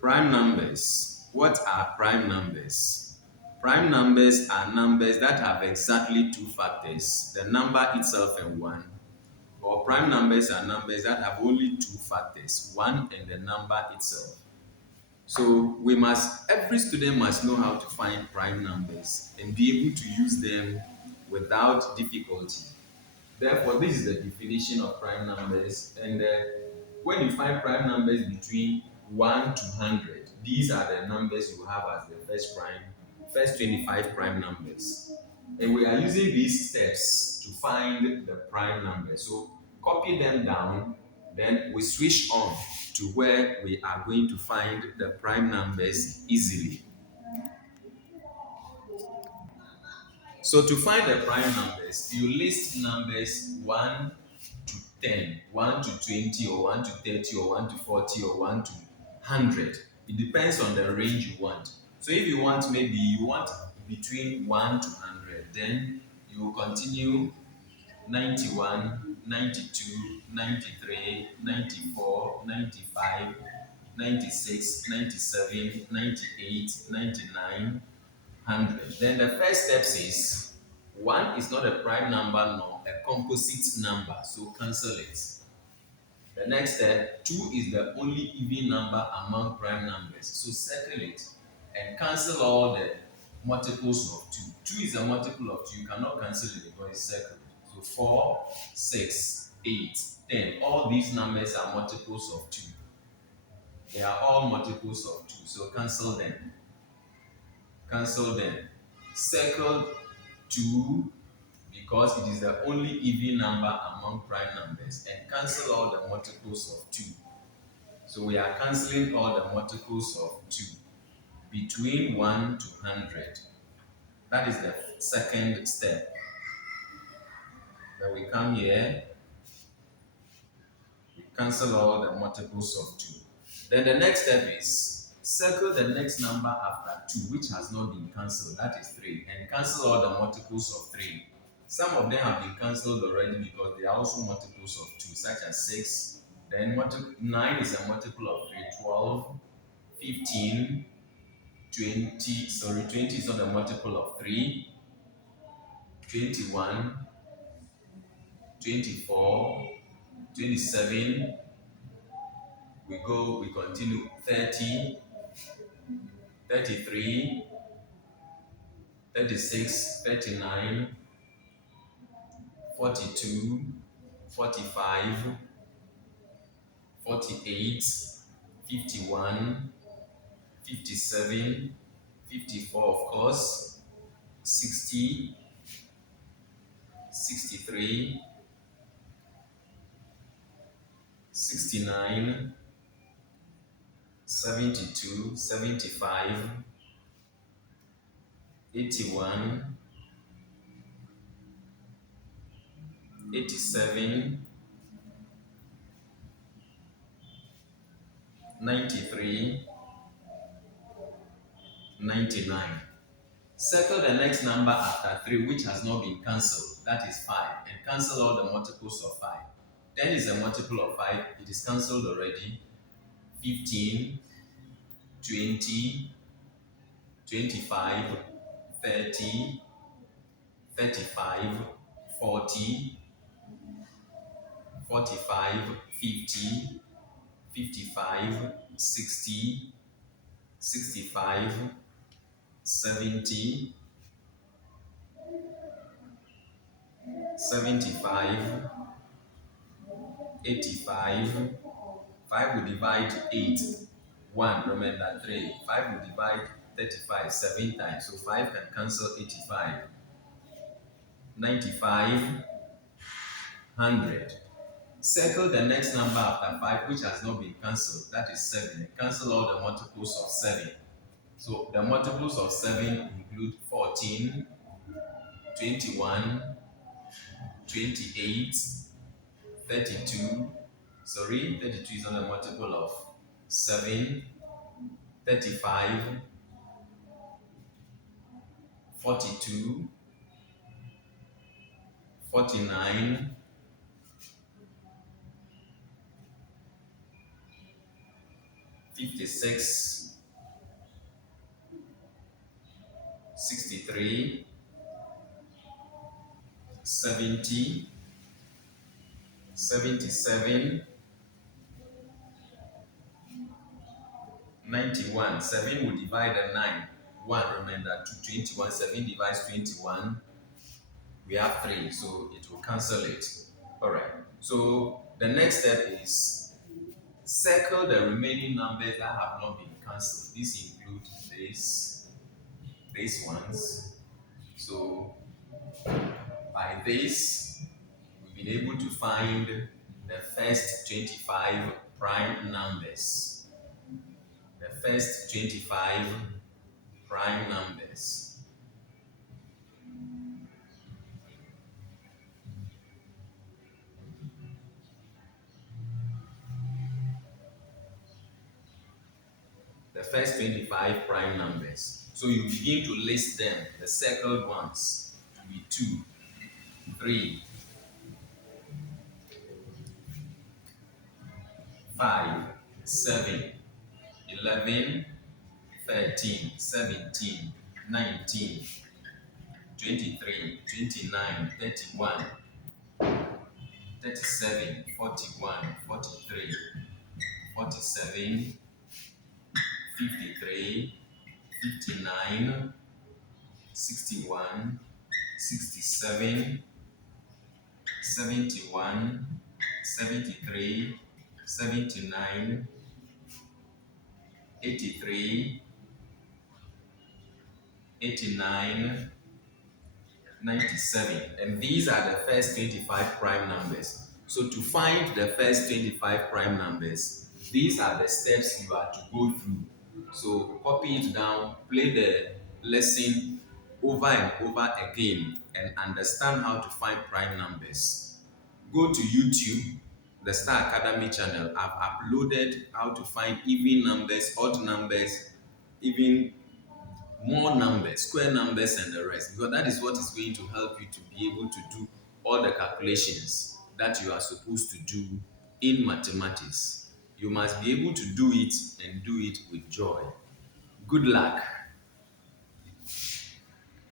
Prime numbers. What are prime numbers? Prime numbers are numbers that have exactly two factors, the number itself and one. Or prime numbers are numbers that have only two factors, one and the number itself. So every student must know how to find prime numbers and be able to use them without difficulty. Therefore, this is the definition of prime numbers. And when you find prime numbers between 1 to 100, these are the numbers you have as the first 25 prime numbers. And we are using these steps to find the prime numbers. So copy them down, then we switch on to where we are going to find the prime numbers easily. So to find the prime numbers, you list numbers 1 to 10, 1 to 20, or 1 to 30, or 1 to 40, or 1 to 100. It depends on the range you want. So if you want, maybe you want between 1 to 100, then you will continue 91, 92, 93, 94, 95, 96, 97, 98, 99, 100. Then the first step says 1 is not a prime number nor a composite number, so cancel it. The next step, 2 is the only even number among prime numbers, so circle it and cancel all the multiples of 2. 2 is a multiple of 2, you cannot cancel it because it's circled. So 4, 6, 8, 10, all these numbers are multiples of 2. They are all multiples of 2, so cancel them. Cancel them. Circle 2 because it is the only even number among prime numbers, and cancel all the multiples of 2. So we are cancelling all the multiples of 2 between 1 to 100. That is the second step. Then we come here, we cancel all the multiples of 2. Then the next step is circle the next number after 2, which has not been cancelled, that is 3, and cancel all the multiples of 3. Some of them have been cancelled already because they are also multiples of 2, such as 6. Then 9 is a multiple of 3, 12, 15, 20. Sorry, 20 is not a multiple of 3, 21, 24, 27. We continue 30, 33, 36, 39, 42, 45, 48, 51, 57, 54 of course, 60, 63, 69, 72, 75, 81, 87, 93, 99. Circle the next number after 3, which has not been cancelled, that is 5, and cancel all the multiples of 5. 10 is a multiple of 5, it is cancelled already. 15, 20, 25, 30, 35, 40, 45, 50, 55, 60, 65, 70, 75, 85. 5 will divide 8. 1, remember 3. 5 will divide 35 7 times, so 5 can cancel 85. 95, 100. Circle the next number after 5, which has not been cancelled, that is 7. Cancel all the multiples of 7. So the multiples of 7 include 14, 21, 28, 32. Sorry, 32 is not a multiple of 7, 35, 42, 49, 56, 63, 70, 77, 91. 7 will divide the 9. 1, remember, to 21. 7 divides 21. We have 3, so it will cancel it. All right. So the next step is circle the remaining numbers that have not been cancelled. This includes these ones. So by this, we've been able to find the first 25 prime numbers. The first 25 prime numbers. The first 25 prime numbers. So you begin to list them, the circled ones, to be 2, 3, 5, 7, 11, 13, 17, 19, 23, 29, 31, 37, 41, 43, 47, 53, 59, 61, 67, 71, 73, 79, 83, 89, 97. And these are the first 25 prime numbers. So to find the first 25 prime numbers, these are the steps you are to go through. So copy it down, play the lesson over and over again, and understand how to find prime numbers. Go to YouTube, the Star Academy channel. I've uploaded how to find even numbers, odd numbers, even more numbers, square numbers, and the rest, because that is what is going to help you to be able to do all the calculations that you are supposed to do in mathematics. You must be able to do it and do it with joy. Good luck.